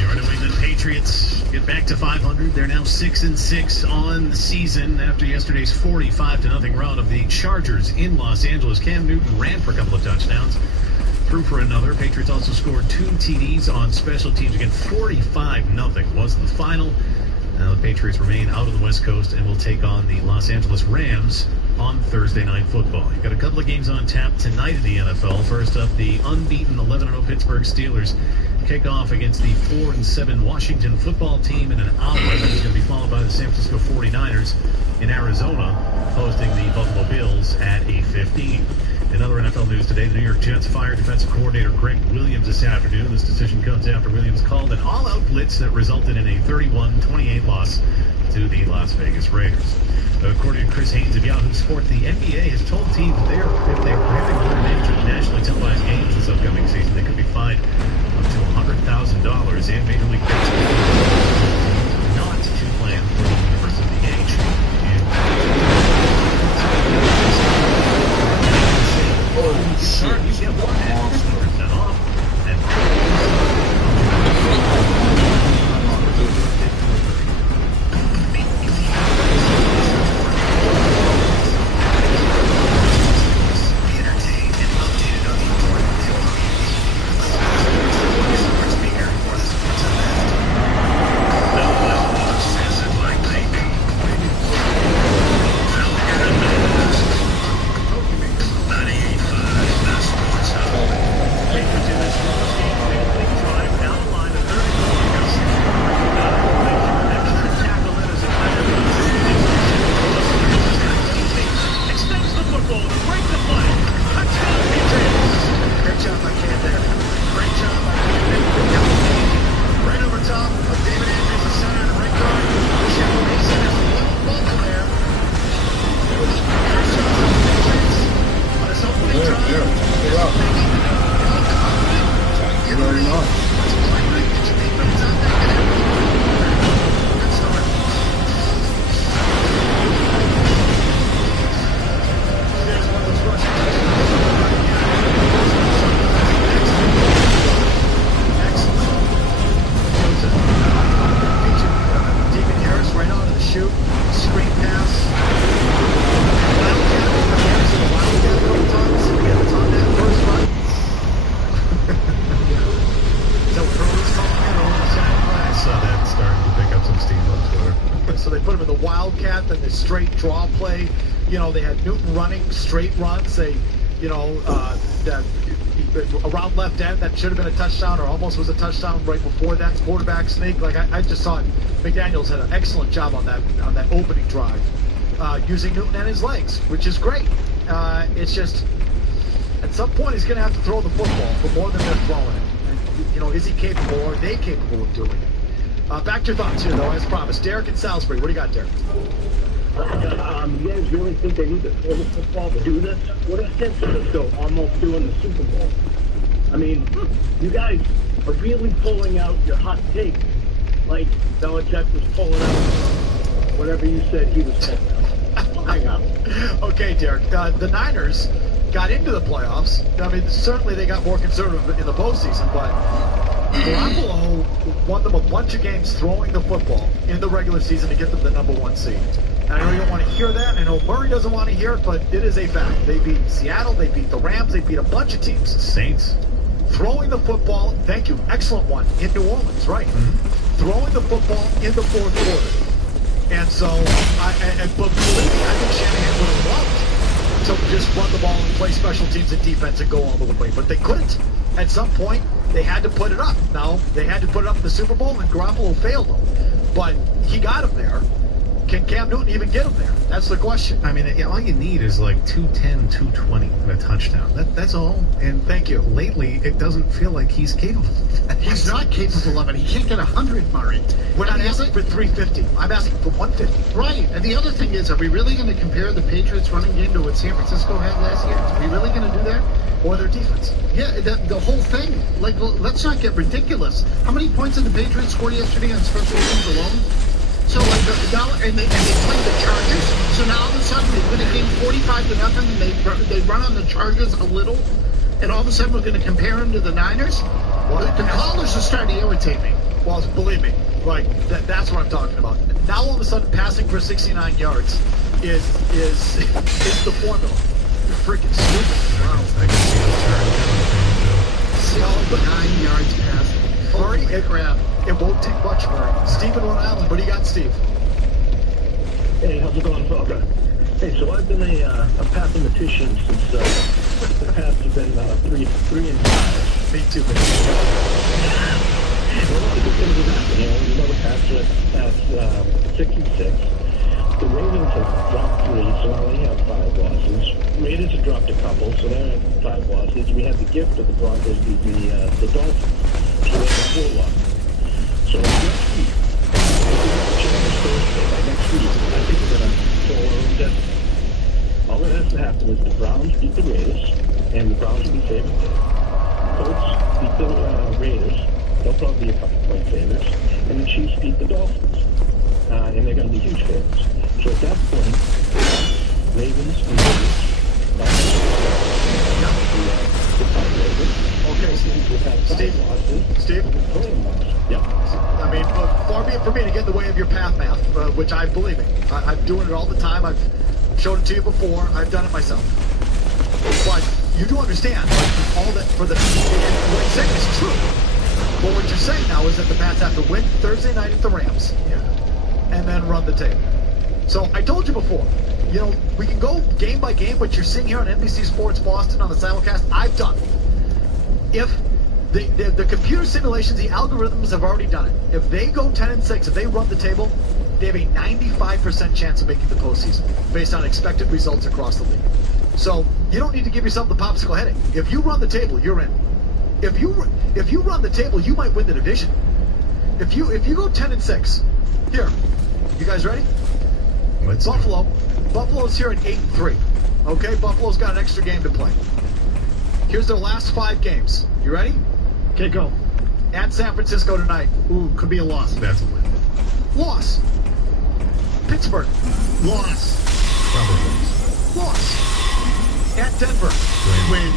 Your New England Patriots get back to 500. They're now 6-6 on the season after yesterday's 45-0 run of the Chargers in Los Angeles. Cam Newton ran for a couple of touchdowns, threw for another. Patriots also scored 2 TDs on special teams. Again, 45-0 was the final. Now the Patriots remain out on the West Coast and will take on the Los Angeles Rams on Thursday Night Football. You've got a couple of games on tap tonight in the NFL. First up, the unbeaten 11-0 Pittsburgh Steelers kick off against the 4-7 Washington football team in an hour. That is going to be followed by the San Francisco 49ers in Arizona, hosting the Buffalo Bills at 8:15. In other NFL news today, the New York Jets fired defensive coordinator Greg Williams this afternoon. This decision comes after Williams called an all-out blitz that resulted in a 31-28 loss to the Las Vegas Raiders. According to Chris Haynes of Yahoo Sports, the NBA has told teams if they're prohibiting other nature nationally televised games this upcoming season, they could be fined up to $100,000. And Major League Baseball not to plan for the universe of the age. Oh, shit. You get 1% off. Straight draw play. They had Newton running straight runs. That around left end that should have been a touchdown or almost was a touchdown right before that quarterback sneak. Like I just thought McDaniels had an excellent job on that opening drive, using Newton and his legs, which is great. It's just at some point he's going to have to throw the football for more than they're throwing it. And, is he capable or are they capable of doing it? Back to your thoughts here, though, as promised. Derek in Salisbury. What do you got, Derek? You guys really think they need to throw the football to do this? What if San Francisco almost doing the Super Bowl? I mean, you guys are really pulling out your hot take like Belichick was pulling out whatever you said he was pulling out. Hang on. Okay, Derek. The Niners got into the playoffs. I mean, certainly they got more conservative in the postseason, but Garoppolo won them a bunch of games throwing the football in the regular season to get them the #1 seed. And I know you don't want to hear that. I know Murray doesn't want to hear it, but it is a fact. They beat Seattle. They beat the Rams. They beat a bunch of teams. Saints. Throwing the football, thank you, excellent one, in New Orleans, right? Mm-hmm. Throwing the football in the fourth quarter. And so, but believe me, I think Shanahan would have loved to just run the ball and play special teams and defense and go all the way. But they couldn't. At some point, they had to put it up. Now, they had to put it up in the Super Bowl, and Garoppolo failed them. But he got him there. Can Cam Newton even get him there? That's the question. I mean, all you need is like 210, 220 and a touchdown. That's all. And thank you. Lately, it doesn't feel like he's capable. He's not capable of it. He can't get 100, Murray. We're not asking for 350. I'm asking for 150. Right. And the other thing is, are we really going to compare the Patriots running game to what San Francisco had last year? Are we really going to do that? Or their defense? Yeah, the whole thing. Like, let's not get ridiculous. How many points did the Patriots score yesterday on special teams alone? So, like, and they played the Chargers. So now all of a sudden they win a game 45-0, and they run on the Chargers a little, and all of a sudden we're going to compare them to the Niners. Well, the callers are starting to irritate me. Well, believe me, like that's what I'm talking about. Now all of a sudden, passing for 69 yards is the formula. You're freaking stupid. Wow. I can see the turn. 9 yards passing. Murray, it won't take much, Murray. Steve in Rhode Island. What do you got, Steve? Hey, how's it going, Felga? Hey, so I've been a mathematician since the past have been 3 and 5. Me too, man. Well, lots of good things have happened. You know the past 6 and 6. The Ravens have dropped 3, so now they have 5 losses. Raiders have dropped a couple, so they're at 5 losses. We had the gift of the Broncos beating the Dolphins, so they have 4 losses. So next week, Thursday, by next week, I think we're going to fill our own destiny. All that has to happen is the Browns beat the Raiders, and the Browns will be favored there. Colts beat the Raiders. They'll probably be a couple point favorites. And the Chiefs beat the Dolphins. And they're going to be huge favorites. So at that point, Ravens and Raiders, the tiebreaker. Okay, Steve. Yeah. I mean, far be it for me to get in the way of your path math, which I believe in. I'm doing it all the time. I've showed it to you before. I've done it myself. But you do understand, like, all that for the. And what you're saying is true. But what you're saying now is that the Pats have to win Thursday night at the Rams, and then run the table. So I told you before, you know, we can go game by game, but you're seeing here on NBC Sports Boston on the simulcast. I've done it. If the computer simulations, the algorithms have already done it. If they go 10 and 6, if they run the table, they have a 95% chance of making the postseason based on expected results across the league. So you don't need to give yourself the popsicle headache. If you run the table, you're in. If you run the table, you might win the division. If you go 10 and 6, here, you guys ready? Buffalo's here at 8 and 3. Okay, Buffalo's got an extra game to play. Here's their last 5 games. You ready? Okay, go. At San Francisco tonight. Ooh, could be a loss. That's a win. Loss. Pittsburgh. Loss. Probably loss. Loss. At Denver. Win.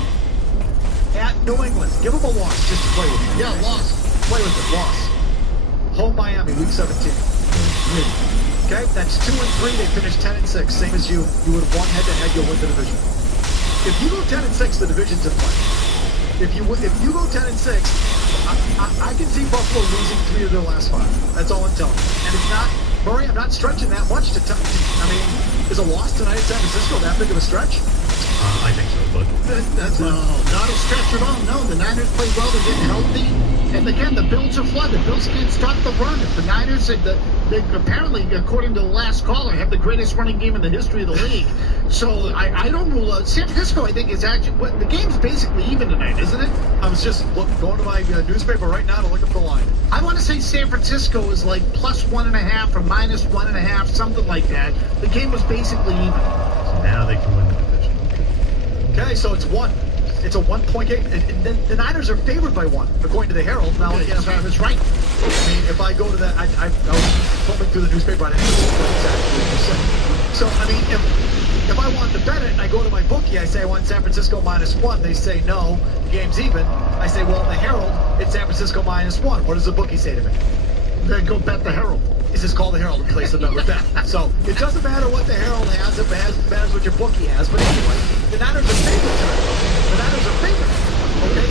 At New England. Give them a loss just to play with it. Yeah, loss. Play with it. Loss. Home Miami, week 17. Win. Okay, that's 2 and 3. They finished 10 and 6. Same as you. You would have won head-to-head, you'll win the division. If you go 10 and 6, the division's in play. If you go 10 and 6, I can see Buffalo losing 3 of their last 5. That's all I'm telling you. And it's not, Murray, I'm not stretching that much to tell you. I mean, is a loss tonight at San Francisco that big of a stretch? I think so, but that's not a stretch at all. No, the Niners played well. They're getting healthy. And again, the Bills are flooded. The Bills can't stop the run. If the Niners, they apparently, according to the last caller, have the greatest running game in the history of the league. So I don't rule out. San Francisco, I think, is actually, the game's basically even tonight, isn't it? I was just going to my newspaper right now to look up the line. I want to say San Francisco is like plus 1.5 or minus 1.5, something like that. The game was basically even. So now they can win the division. Okay, so it's 1. It's a 1-point game. And the Niners are favored by 1, according to the Herald. Now, again, if I was right. I mean, if I go to that, I was combing through the newspaper. I didn't know exactly what you said. So, I mean, If I want to bet it and I go to my bookie, I say I want San Francisco -1. They say no, the game's even. I say, well, in the Herald, it's San Francisco -1. What does the bookie say to me? Then go bet the Herald. It's just call the Herald and place the bet with them. So it doesn't matter what the Herald has, it matters what your bookie has. But anyway, the Niners are favored tonight. The Niners are favored. Okay,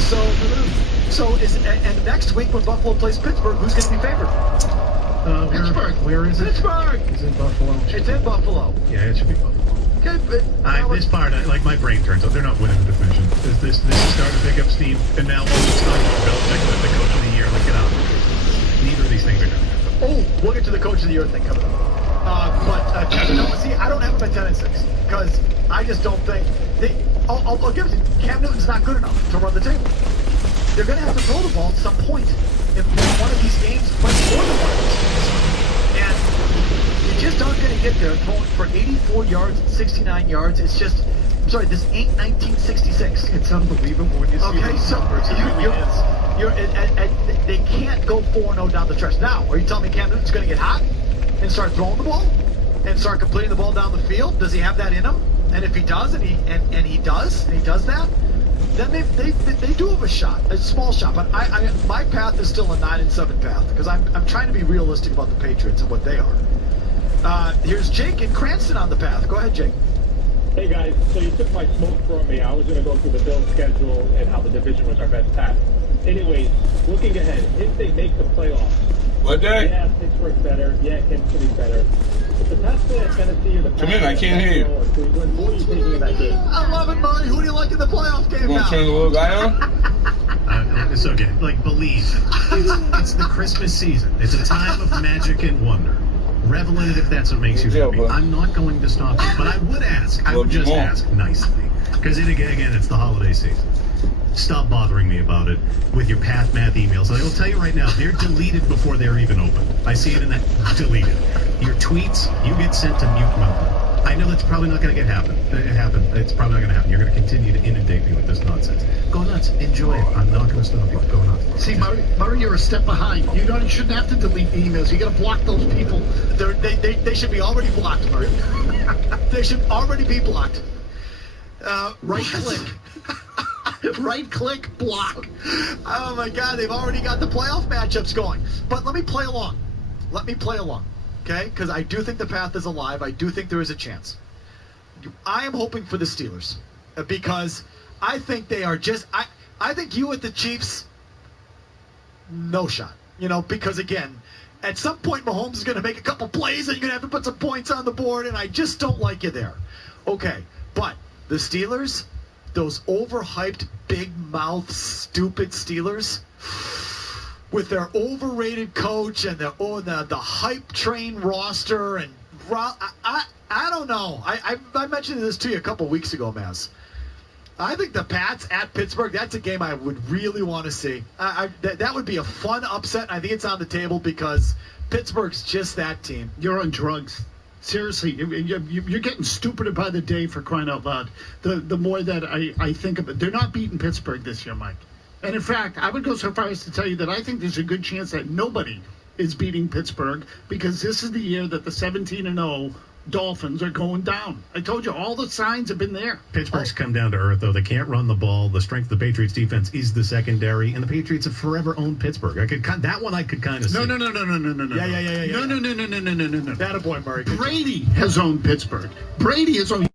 and next week when Buffalo plays Pittsburgh, who's going to be favored? Pittsburgh. Where is it? Pittsburgh. It's in Buffalo. It's in Buffalo. Yeah, it should be Buffalo. Okay, but this part, like my brain turns out, they're not winning the division. This is starting to pick up steam, and now it's talking about Belichick with the coach of the year. Like, get out. Neither of these things are going to happen. Oh, we'll get to the coach of the year thing coming up. See, I don't have them at 10-6 because I just don't think I'll give it to you. Cam Newton's not good enough to run the table. They're going to have to throw the ball at some point if one of these games plays more than one of these games. And you just aren't going to get there throwing for 84 yards and 69 yards. It's just, I'm sorry, this ain't 1966. It's unbelievable when you see these numbers. They can't go 4-0 down the stretch. Now, are you telling me Cam Newton's going to get hot and start throwing the ball and start completing the ball down the field? Does he have that in him? And if he does, and he does that, then they do have a shot, a small shot. But my path is still a 9-7 path because I'm trying to be realistic about the Patriots and what they are. Here's Jake in Cranston on the path. Go ahead, Jake. Hey guys, so you took my smoke from me. I was going to go through the Bills' schedule and how the division was our best path. Anyways, looking ahead, if they make the playoffs, what day? Yeah, Pittsburgh's better. Yeah, Kansas City's better. If the Pats play at Tennessee or the Pats come in, I can't hear you. Or Cleveland, who are you taking in that game? I love it, Murray. Who do you like in the playoff game now? You want to turn the little guy on? It's okay. Like, believe. It's the Christmas season. It's a time of magic and wonder. Revel in it if that's what makes you happy. I'm not going to stop you, but I would ask. I would just ask nicely. Because again, it's the holiday season. Stop bothering me about it with your math emails. I will tell you right now, they're deleted before they're even open. I see it in that deleted. Your tweets, you get sent to mute mountain. I know that's probably not going to happen. It's probably not going to happen. You're going to continue to inundate me with this nonsense. Go nuts. Enjoy it. I'm not going to stop you. Go nuts. See, Murray, you're a step behind. You shouldn't have to delete emails. You got to block those people. They should be already blocked, Murray. They should already be blocked. Right click. Right click, block. Oh my God, they've already got the playoff matchups going. But let me play along. Okay? Because I do think the path is alive. I do think there is a chance. I am hoping for the Steelers because I think they are just. I think you with the Chiefs, no shot. Because again, at some point Mahomes is going to make a couple plays and you're going to have to put some points on the board, and I just don't like you there. Okay, but the Steelers. Those overhyped, big mouth, stupid Steelers with their overrated coach and the hype train roster and I don't know. I mentioned this to you a couple weeks ago, Maz. I think the Pats at Pittsburgh, that's a game I would really want to see. That would be a fun upset. I think it's on the table because Pittsburgh's just that team. You're on drugs. Seriously, you're getting stupider by the day, for crying out loud. The more that I think of it, they're not beating Pittsburgh this year, Mike. And in fact, I would go so far as to tell you that I think there's a good chance that nobody is beating Pittsburgh because this is the year that the 17-0 Dolphins are going down. I told you, all the signs have been there. Pittsburgh's come down to earth, though. They can't run the ball. The strength of the Patriots' defense is the secondary, and the Patriots have forever owned Pittsburgh. I could kind of see. No. Yeah. No. That a boy, Murray. Brady has owned Pittsburgh. Brady has owned.